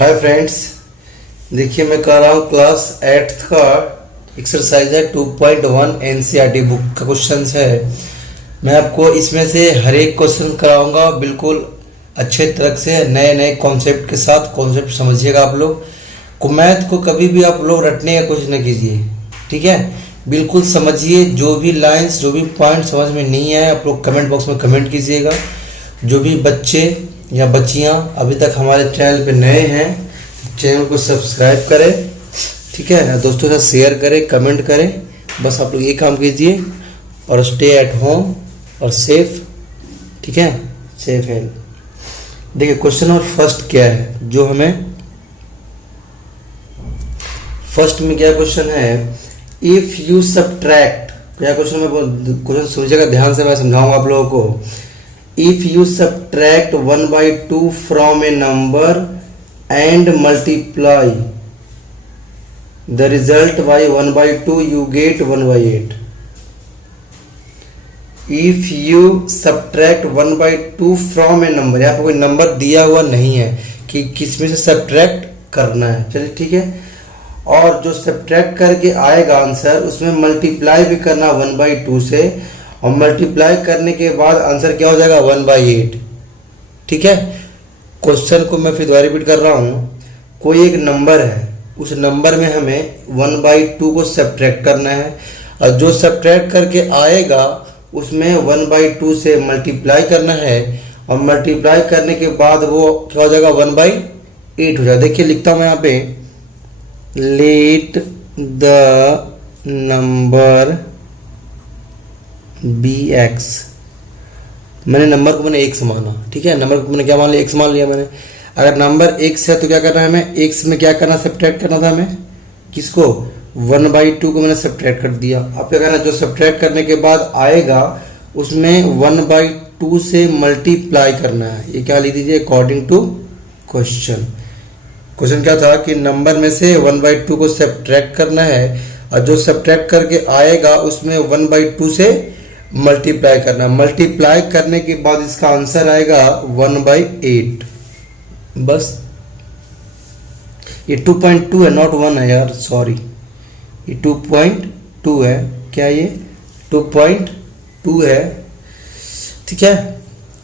Hi friends, देखिए मैं कर रहा हूँ क्लास 8th का एक्सरसाइज है 2.1 एनसीईआरटी बुक का क्वेश्चन है। मैं आपको इसमें से हर एक क्वेश्चन कराऊंगा बिल्कुल अच्छे तरह से, नए नए कॉन्सेप्ट के साथ। कॉन्सेप्ट समझिएगा आप लोग को। मैथ को कभी भी आप लोग रटने का कोशिश न कीजिए, ठीक है। बिल्कुल समझिए, जो भी लाइंस जो भी पॉइंट समझ में नहीं आए आप लोग कमेंट बॉक्स में कमेंट कीजिएगा। जो भी बच्चे या बच्चियां अभी तक हमारे चैनल पे नए हैं, चैनल को सब्सक्राइब करें, ठीक है। दोस्तों के साथ शेयर करें, कमेंट करें। बस आप लोग ये काम कीजिए और स्टे एट होम और सेफ, ठीक है, सेफ है। देखिए क्वेश्चन नंबर फर्स्ट क्या है, जो हमें फर्स्ट में क्या क्वेश्चन है, इफ यू सब्ट्रैक्ट। क्या क्वेश्चन में, क्वेश्चन सुनिएगा ध्यान से, मैं समझाऊंगा आप लोगों को। If you subtract 1/2 from a number and multiply the result by 1/2, you get 1/8. If you subtract 1/2 from a number, यहाँ पर कोई नंबर दिया हुआ नहीं है कि किसमें से सब्ट्रैक्ट करना है, चलिए ठीक है। और जो सब्ट्रैक्ट करके आएगा आंसर, उसमें मल्टीप्लाई भी करना 1/2 से, और मल्टीप्लाई करने के बाद आंसर क्या हो जाएगा 1/8, ठीक है। क्वेश्चन को मैं फिर दोबारा रिपीट कर रहा हूँ। कोई एक नंबर है, उस नंबर में हमें 1/2 को सब्ट्रैक्ट करना है, और जो सब्ट्रैक्ट करके आएगा उसमें 1/2 से मल्टीप्लाई करना है, और मल्टीप्लाई करने के बाद वो क्या हो जाएगा 1/8 हो जाएगा। देखिए लिखता हूँ मैं यहाँ पे, लेट द नंबर bx। मैंने नंबर को मैंने x माना, ठीक है। नंबर को मैंने क्या मान लिया, x मान लिया मैंने। अगर नंबर x है तो क्या करना है हमें, x में क्या करना, सब्ट्रैक्ट करना था हमें, किसको, 1/2 को मैंने सब्ट्रैक्ट कर दिया। अब क्या करना, जो सब्ट्रैक्ट करने के बाद आएगा उसमें 1/2 से मल्टीप्लाई करना है। ये क्या लिख दीजिए, अकॉर्डिंग टू क्वेश्चन। क्वेश्चन क्या था कि नंबर में से 1/2 को सब्ट्रैक्ट करना है, और जो सब्ट्रैक्ट करके आएगा उसमें 1/2 से मल्टीप्लाई करना। मल्टीप्लाई करने के बाद इसका आंसर आएगा 1/8। बस ये 2.2 है, नॉट 1 है यार, सॉरी, ये 2.2 है। क्या ये 2.2 है, ठीक है।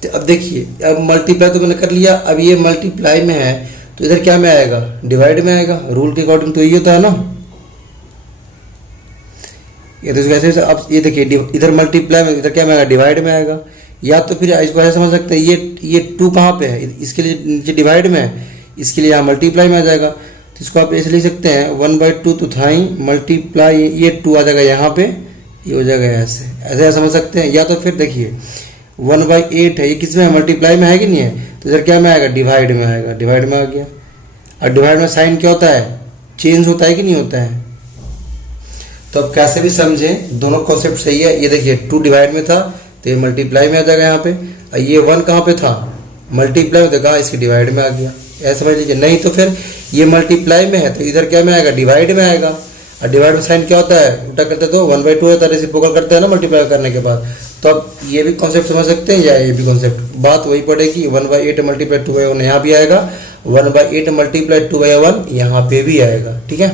तो अब देखिए, अब मल्टीप्लाई तो मैंने कर लिया, अब ये मल्टीप्लाई में है तो इधर क्या में आएगा, डिवाइड में आएगा। रूल के अकॉर्डिंग तो ये होता है ना। ये तो वैसे अब ये देखिए, इधर मल्टीप्लाई में, इधर क्या में आएगा, डिवाइड में आएगा। या तो फिर इसको ऐसा समझ सकते हैं, ये 2 कहाँ पे है, इसके लिए नीचे डिवाइड में है, इसके लिए यहाँ मल्टीप्लाई में आ जाएगा। तो इसको आप ऐसे लिख सकते हैं, 1/2 तो था ही, मल्टीप्लाई ये 2 आ जाएगा यहाँ पे, ये हो जाएगा ऐसे, ऐसे समझ सकते हैं। या तो फिर देखिए 1/8 है, ये किस में है, मल्टीप्लाई में है कि नहीं है, तो इधर क्या में आएगा, डिवाइड में आएगा, डिवाइड में आ गया। और डिवाइड में साइन क्या होता है, चेंज होता है कि नहीं होता है। तो अब कैसे भी समझें, दोनों कॉन्सेप्ट सही है। ये देखिए 2 डिवाइड में था तो ये मल्टीप्लाई में आ जाएगा यहाँ पे, और ये 1 कहाँ पे था, मल्टीप्लाई में, तो कहाँ इसके डिवाइड में आ गया, ऐसा समझ लीजिए। नहीं तो फिर ये मल्टीप्लाई में है तो इधर क्या में आएगा, डिवाइड में आएगा। और डिवाइड में साइन क्या होता है, उल्टा करते तो 1/2 होता है, रेसिप्रोकल करते हैं ना मल्टीप्लाई करने के बाद। तो अब ये भी कॉन्सेप्ट समझ सकते हैं, या ये भी कॉन्सेप्ट, बात वही पड़ेगी। 1/8 मल्टीप्लाई 2/1 यहाँ भी आएगा, 1/8 मल्टीप्लाई 2/1 यहाँ पे भी आएगा, ठीक है।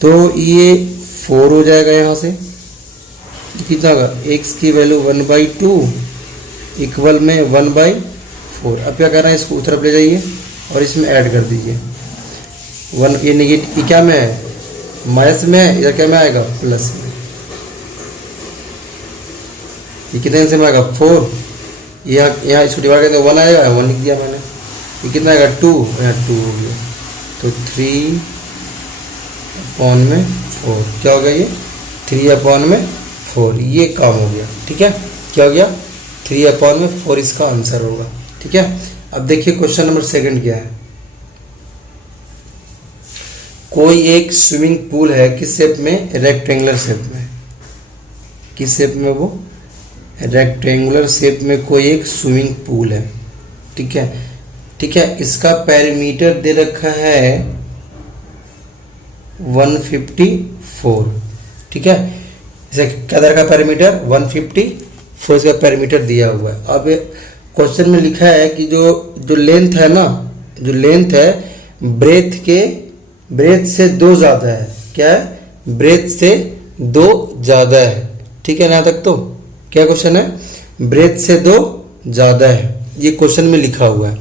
तो ये 4 हो जाएगा, यहाँ से कितना होगा, x की वैल्यू 1/2 इक्वल में 1/4। अब क्या करना है, इसको उधर ले जाइए और इसमें ऐड कर दीजिए। 1 ये नेगेटिव क्या में है, माइनस में है, इधर क्या में आएगा, प्लस में। ये कितने से में आएगा 4, यहाँ इसको डिवाइड करके 1 आएगा, 1 लिख दिया मैंने। ये कितना आएगा 2, यहाँ 2 हो गया, तो 3/4 क्या हो गया, ये 3/4, ये काम हो गया, ठीक है। क्या हो गया, 3/4 इसका आंसर होगा, ठीक है। अब देखिए क्वेश्चन नंबर 2 क्या है। कोई एक स्विमिंग पूल है, किस शेप में, रेक्टेंगुलर शेप में। किस शेप में, वो रेक्टेंगुलर शेप में कोई एक स्विमिंग पूल है, ठीक है, ठीक है। इसका पेरीमीटर दे रखा है 154, ठीक है। इसे क्या दे रखा है, पेरीमीटर 154 इसका पेरीमीटर दिया हुआ है। अब क्वेश्चन में लिखा है कि जो लेंथ है ना, जो लेंथ है ब्रेथ से 2 ज़्यादा है। क्या है? ब्रेथ से 2 ज़्यादा है। ठीक है ना? यहाँ तक तो क्या क्वेश्चन है? ब्रेथ से 2 ज़्यादा है, ये क्वेश्चन में लिखा हुआ है।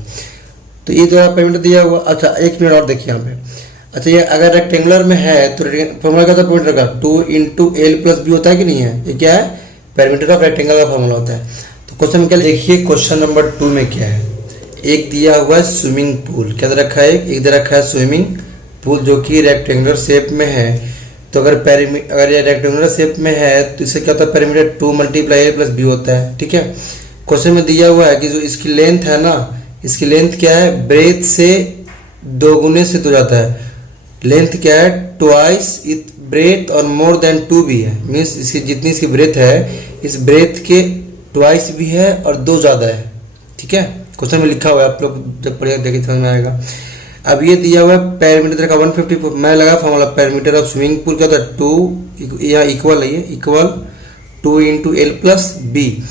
तो ये जो पैरामीटर दिया हुआ। अच्छा एक मिनट और देखिए यहाँ पे। अच्छा ये अगर रेक्टेंगुलर में है तो फॉर्मूला क्या होता है पैरामीटर का? 2 इंटू एल प्लस बी होता है कि नहीं है? ये क्या है? पैरामीटर ऑफ रेक्टेंगल का फॉर्मूला होता है। तो क्वेश्चन में क्या देखिए, क्वेश्चन नंबर 2 में क्या है? एक दिया हुआ है स्विमिंग पूल। क्या दे रखा है? एक दे रखा है स्विमिंग पूल जो कि रेक्टेंगुलर शेप में है। तो अगर ये रेक्टेंगुलर शेप में है तो इससे क्या होता है? Perimeter 2 multiply L plus B होता है। ठीक है, क्वेश्चन में दिया हुआ है कि जो इसकी लेंथ है ना, इसकी लेंथ क्या है? ब्रेथ से 2 गुने से 2 जाता है। लेंथ क्या है? ट्वाइस इट ब्रेथ और मोर देन 2 भी है। मीन्स इसकी जितनी इसकी ब्रेथ है, इस ब्रेथ के ट्वाइस भी है और 2 ज़्यादा है। ठीक है, क्वेश्चन में लिखा हुआ है, आप लोग जब पढ़िएगा देखिए समझ में आएगा। अब ये दिया हुआ है पैरामीटर का 154। मैं लगा formula perimeter of swimming pool का था 2 या इक्वल है, ये equal 2 into L plus B.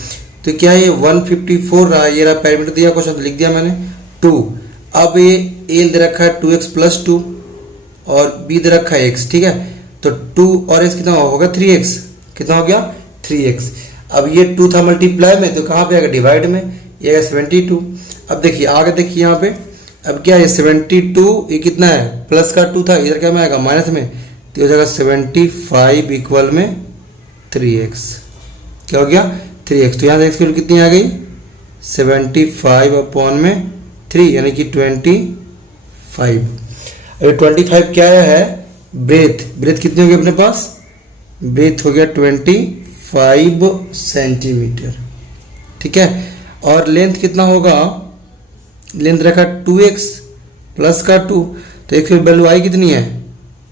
तो क्या है? ये 154 रहा। ये रहा पैरामीटर दिया, क्वेश्चन लिख दिया मैंने 2। अब ये एल दे रखा है 2x प्लस 2 और बी दे रखा है x। ठीक है, तो 2 और x कितना होगा? 3x। कितना हो गया? 3x। अब ये 2 था मल्टीप्लाई में, तो कहाँ पे आएगा? डिवाइड में। ये आएगा 72। अब देखिए आगे देखिए यहाँ पे। अब क्या है? 72 ये कितना है? प्लस का 2 था, इधर क्या में आएगा? माइनस में। तो हो जाएगा 75 इक्वल में 3x। क्या हो गया? 3x। तो यहाँ से x की वैल्यू कितनी आ गई? 75 अपॉन में 3 यानी कि 25। अरे 25 क्या है? ब्रेथ कितनी होगी अपने पास? ब्रेथ हो गया 25 सेंटीमीटर। ठीक है, और लेंथ कितना होगा? लेंथ रखा 2x प्लस का 2, तो एक वैल्यू आई कितनी है?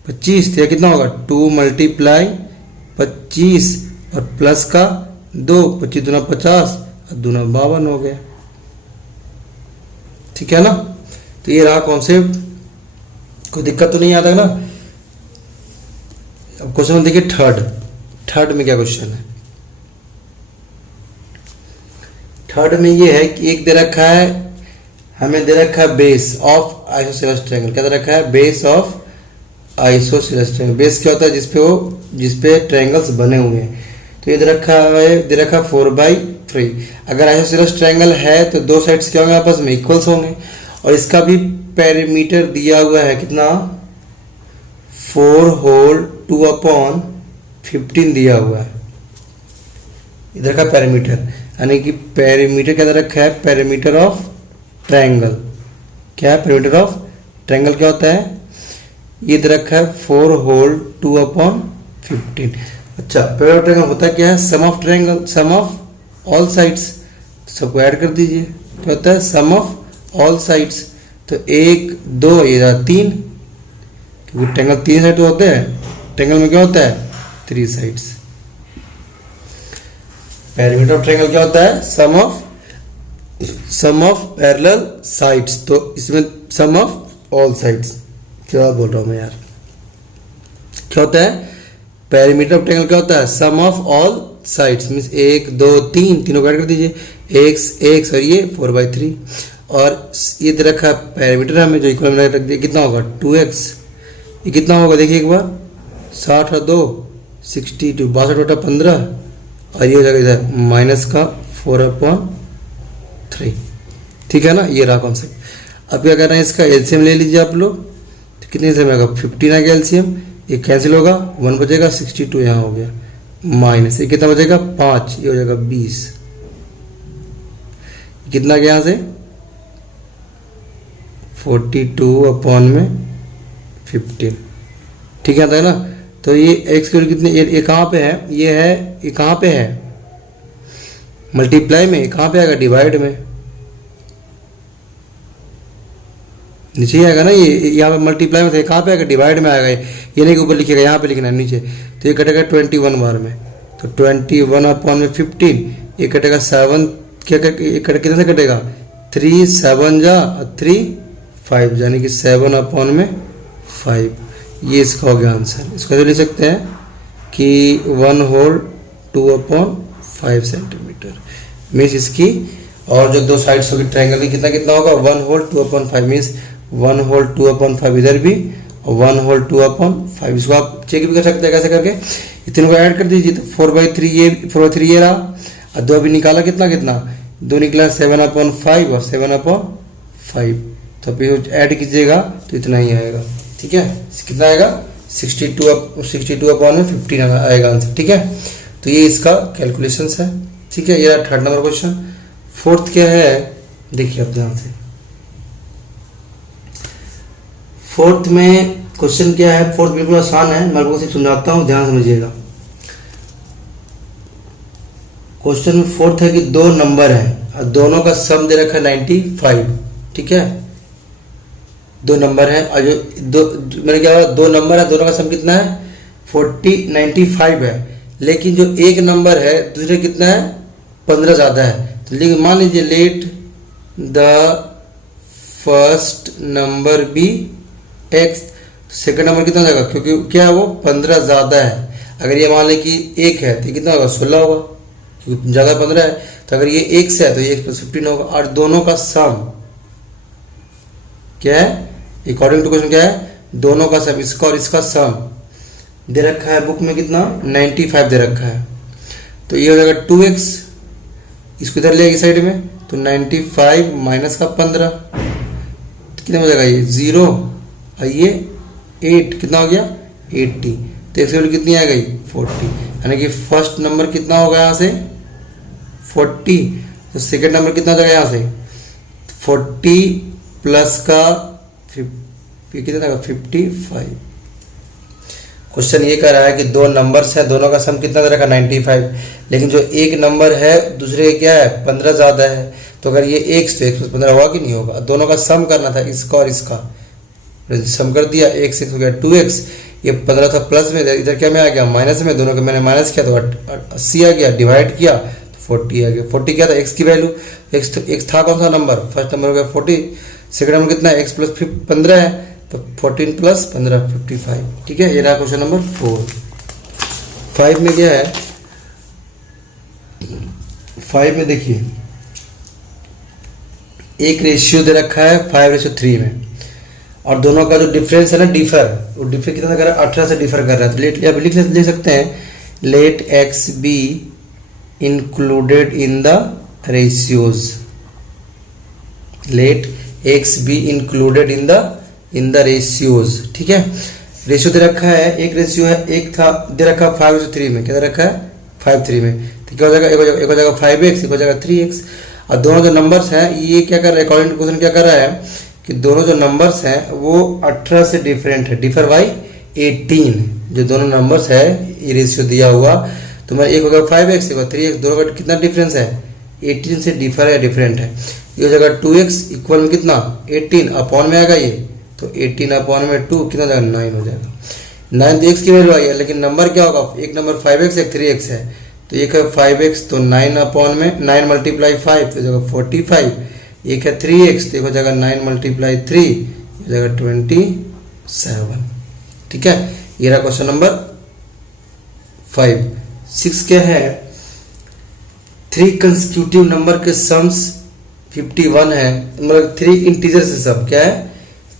25। तो कितना होगा? 2 मल्टीप्लाई 25 और प्लस का 2, 25 दूना 50 और दूना 52 हो गया। ठीक है ना? तो ये रहा कॉन्सेप्ट, कोई दिक्कत तो नहीं आता ना? अब क्वेश्चन में देखिए थर्ड में क्या क्वेश्चन है? थर्ड में ये है कि एक दे रखा है, हमें दे रखा है बेस ऑफ आइसोसेलेस ट्रायंगल। क्या दे रखा है? Base of isosceles triangle. Base क्या होता है? जिसपे ट्रायंगल्स बने हुए हैं। तो ये दे रखा है 4/3। अगर आइसोसेलेस ट्रायंगल है तो 2 साइड्स क्या होंगे? आपस में इक्वल्स होंगे। और इसका भी पेरीमीटर दिया हुआ है कितना? 4 होल 2/15 दिया हुआ है इधर का पेरीमीटर। यानी कि पेरीमीटर क्या दे रखा है? Perimeter of triangle. क्या है पेरीमीटर ऑफ ट्रायंगल? क्या होता है? ये दे रखा है 4 होल 2/15। अच्छा, पेरीमीटर ऑफ ट्रायंगल होता क्या है? Sum of triangle, sum of all sides. सबको ऐड कर दीजिए। क्या होता है? Sum of all sides. तो 1 2 ये 3, क्योंकि ट्रायंगल 3 साइड तो होते हैं। ट्रायंगल में क्या होता है? 3 साइड्स। पेरीमीटर ऑफ ट्रायंगल क्या होता है? Sum of parallel sides. तो इसमें सम ऑफ ऑल साइड्स। क्या बोल रहा हूं मैं यार? क्या होता है? पेरीमीटर ऑफ ट्रायंगल क्या होता है? Sum of all sides. Means 1 2 3 तीनों को ऐड कर दीजिए। x और ये 4/3। और ये दे रखा पेरीमीटर हमें जो इक्वल में रख दिया, कितना होगा? 2x। ये कितना होगा देखिए एक बार? 60 और 2 62, 62 बटा 15 और ये हो जाएगा इधर माइनस का 4/3। ठीक है ना? ये रहा कॉन्सेप्ट। अब क्या कर रहे हैं? इसका एलसीएम ले लीजिए आप लोग। तो कितने से आएगा? 15 आ गया एलसीएम। ये कैंसिल होगा, 1 बचेगा, 62 यहाँ हो गया माइनस। ये कितना बचेगा? 5। ये हो जाएगा 20। कितना गया यहाँ से? 42/15। ठीक है ना? तो ये एक्स की वैल्यू कितनी? ये कहाँ पे है? ये कहाँ पे है? मल्टीप्लाई में। कहाँ पे आएगा? डिवाइड में। नीचे ही आएगा ना ये, यहाँ पे मल्टीप्लाई में थे। कहाँ पे आएगा? डिवाइड में आएगा। ये नहीं कि ऊपर लिखेगा, यहाँ पे लिखना है नीचे। तो ये कटेगा 21 बार में। तो 21/15। ये कटेगा 7। क्या कितने से कटेगा? 3 7 जा 3 5, यानी कि 7/5। ये इसका हो गया आंसर। इसको तो लिख सकते हैं कि 1 होल 2/5 सेंटीमीटर। मीन्स इसकी और जो 2 साइड्स होगी ट्रायंगल की कितना होगा? 1 होल 2/5। मीन्स 1 होल 2/5 इधर भी, और 1 होल 2/5। इसको आप चेक भी कर सकते हैं कैसे करके, ये तीनों को ऐड कर दीजिए तो 4/3 ये रहा, और 2 अभी निकाला, कितना कितना 2 निकला 7/5 और 7/5, तो फिर ऐड कीजिएगा तो इतना ही आएगा। ठीक है, कितना आएगा 62/15 आएगा आंसर। ठीक है, तो ये इसका कैलकुलेशंस है। ठीक है, ये रहा थर्ड नंबर क्वेश्चन। फोर्थ क्या है, देखिए आप ध्यान से। फोर्थ में क्वेश्चन क्या है, फोर्थ बिल्कुल आसान है, मैं आपको सिर्फ समझाता हूँ, ध्यान समझिएगा। क्वेश्चन में फोर्थ है कि दो नंबर है और दोनों का सम दे रखा है 95। ठीक है, दो नंबर है और जो दो मैंने क्या हुआ, दो नंबर है, दोनों का सम कितना है 95 है, लेकिन जो एक नंबर है दूसरे कितना है 15 ज़्यादा है। तो लेकिन मान लीजिए let the first number be X, second number कितना जाएगा, क्योंकि क्या है वो 15 ज़्यादा है। अगर ये मान लें कि एक है तो कितना होगा 16 होगा, क्योंकि ज़्यादा 15 है। तो अगर ये एक्स है तो ये एक्स प्लस 15 होगा। और दोनों का सम क्या है, अकॉर्डिंग टू क्वेश्चन क्या है, दोनों का सम, इसका और इसका सम दे रखा है बुक में कितना 95 दे रखा है। तो ये हो जाएगा 2x, इसको इधर ले आएगी साइड में, तो 95 माइनस का 15 कितना हो जाएगा, ये 0 और ये 8, कितना हो गया 80। तो एक्स वैल्यू कितनी आ गई 40, यानी कि फर्स्ट नंबर कितना होगा यहाँ से 40, तो सेकंड नंबर कितना हो जाएगा यहाँ से 40 प्लस का कितना होगा 55। क्वेश्चन ये कह रहा है कि दो नंबर्स हैं, दोनों का सम कितना दे रखा 95, लेकिन जो एक नंबर है दूसरे क्या है 15 ज़्यादा है। तो अगर ये x तो x प्लस 15 होगा कि नहीं होगा, दोनों का सम करना था, इसका और इसका सम कर दिया, x हो गया 2x, ये 15 था प्लस में, इधर क्या में आ गया माइनस में, दोनों का मैंने माइनस किया तो 80 आ गया, डिवाइड किया तो 40 आ गया। 40 क्या था x की वैल्यू, x था कौन सा नंबर, फर्स्ट नंबर हो गया 40, सेकंड नंबर कितना है x प्लस 15 है, तो 14 प्लस 15 55। ठीक है, ये रहा क्वेश्चन नंबर 4। 5 में क्या है, 5 में देखिए एक रेशियो दे रखा है 5:3 में, और दोनों का जो डिफरेंस है ना वो डिफर कितना कर रहा है 18 से डिफर कर रहा है। तो लेट अब लिख सकते हैं let X be included in the ratios, let X be included in the ratios. ठीक है, रेशियो दे रखा है, एक रेशियो है, एक था दे रखा है 5:3 में, क्या दे रखा है 5:3 में, तो क्या हो जाएगा, एक हो जाएगा 5x, एक हो जाएगा 3x। और दोनों जो नंबर्स हैं ये क्या कर रहा है, अकॉर्डिंग टू क्वेश्चन क्या कर रहा है कि दोनों जो नंबर्स हैं वो 18 से डिफरेंट है, डिफर बाई 18। जो दोनों नंबर्स है ये रेशियो दिया हुआ, तो मैं एक होगा 5x, एक होगा 3x, दोनों का कितना डिफरेंस है 18 से डिफर है, डिफरेंट है। ये हो जाएगा 2x इक्वल में कितना 18 अपॉन में आएगा ये, तो 18 अपॉन में 2 कितना हो जाएगा 9 हो जाएगा। 9 तो x की वैल्यू आई है, लेकिन नंबर क्या होगा, एक नंबर 5x एक 3x है, तो एक है 5x तो 9 अपॉन में 9 मल्टीप्लाई 5 तो हो जाएगा 45, एक है 3x तो एक हो जाएगा 9 मल्टीप्लाई 3 हो जाएगा 27। ठीक है, ये रहा क्वेश्चन नंबर 5। 6 क्या है, 3 कंसेक्यूटिव नंबर के सम्स 51 है, मतलब 3 इंटीजर्स है सब, क्या है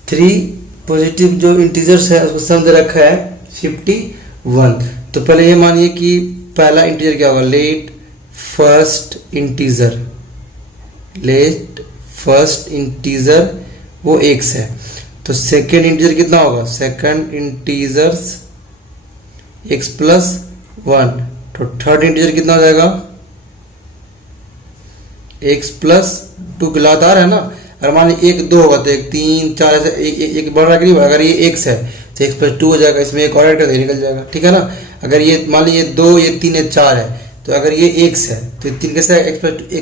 3 पॉजिटिव जो इंटीजर्स है उसको सम दे रखा है 51। तो पहले ये मानिए कि पहला इंटीजर क्या होगा, लेट फर्स्ट इंटीजर वो x है, तो सेकेंड इंटीजर कितना होगा, सेकेंड इंटीजर्स x प्लस 1, तो थर्ड इंटीजर कितना हो जाएगा x प्लस 2 लगातार है ना। अगर मान लीजिए 1 2 होगा तो 1 3 4 ऐसे एक बढ़ रहा कि नहीं, अगर ये x है तो x प्लस 2 हो जाएगा, इसमें एक और ऐड कर दे निकल जाएगा। ठीक है ना, अगर ये मान लीजिए 2 ये 3 ये 4 है, तो अगर ये x है तो 3 कैसे x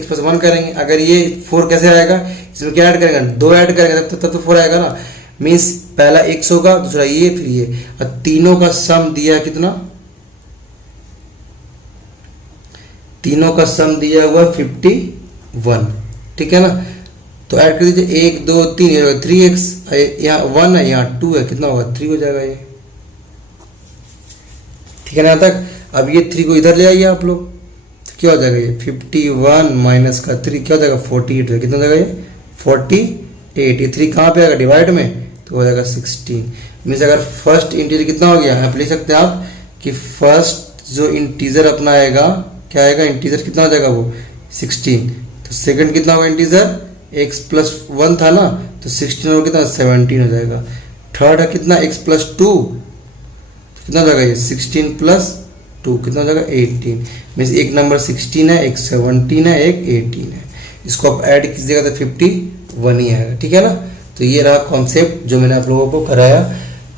प्लस 1 करेंगे, अगर ये 4 कैसे आएगा, इसमें क्या ऐड करेंगे 2 ऐड करेंगे तब तो 4 आएगा ना। मीन्स पहला x होगा, दूसरा ये, फिर ये, और तीनों का सम दिया कितना, तीनों का सम दिया हुआ 51। ठीक है ना, तो ऐड कर दीजिए 1 2 3 3x, यहाँ 1 है यहाँ 2 है, कितना होगा 3 हो जाएगा ये। ठीक है ना, यहाँ तक। अब ये 3 को इधर ले आइए आप लोग, तो क्या हो जाएगा ये 51 माइनस का 3 क्या हो जाएगा 48, कितना हो जाएगा ये 8, ये 3 कहाँ पे आएगा डिवाइड में, तो हो जाएगा 16। मीन्स अगर फर्स्ट इंटीजर कितना हो गया, आप लिख सकते हैं आप कि फर्स्ट जो इंटीजर अपना आएगा क्या आएगा, इंटीजर कितना हो जाएगा वो 16। तो सेकंड कितना होगा इंटीजर, x प्लस 1 था ना, तो 16 और कितना 17 हो जाएगा। थर्ड है कितना x प्लस 2, कितना हो जाएगा ये 16 प्लस 2 कितना हो जाएगा 18। मीन्स एक नंबर 16 है, एक 17 है, एक 18 है। इसको आप ऐड कीजिएगा तो 51 ही आएगा, ठीक है ना। तो ये रहा कॉन्सेप्ट जो मैंने आप लोगों को कराया।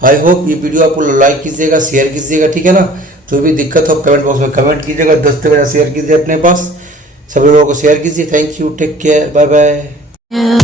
आई होप ये वीडियो आपको लाइक कीजिएगा, शेयर कीजिएगा, ठीक है ना। जो भी दिक्कत हो कमेंट बॉक्स में कमेंट कीजिएगा, दोस्तों के साथ शेयर कीजिए, अपने पास सभी लोगों को शेयर कीजिए। Thank you, take care, bye bye.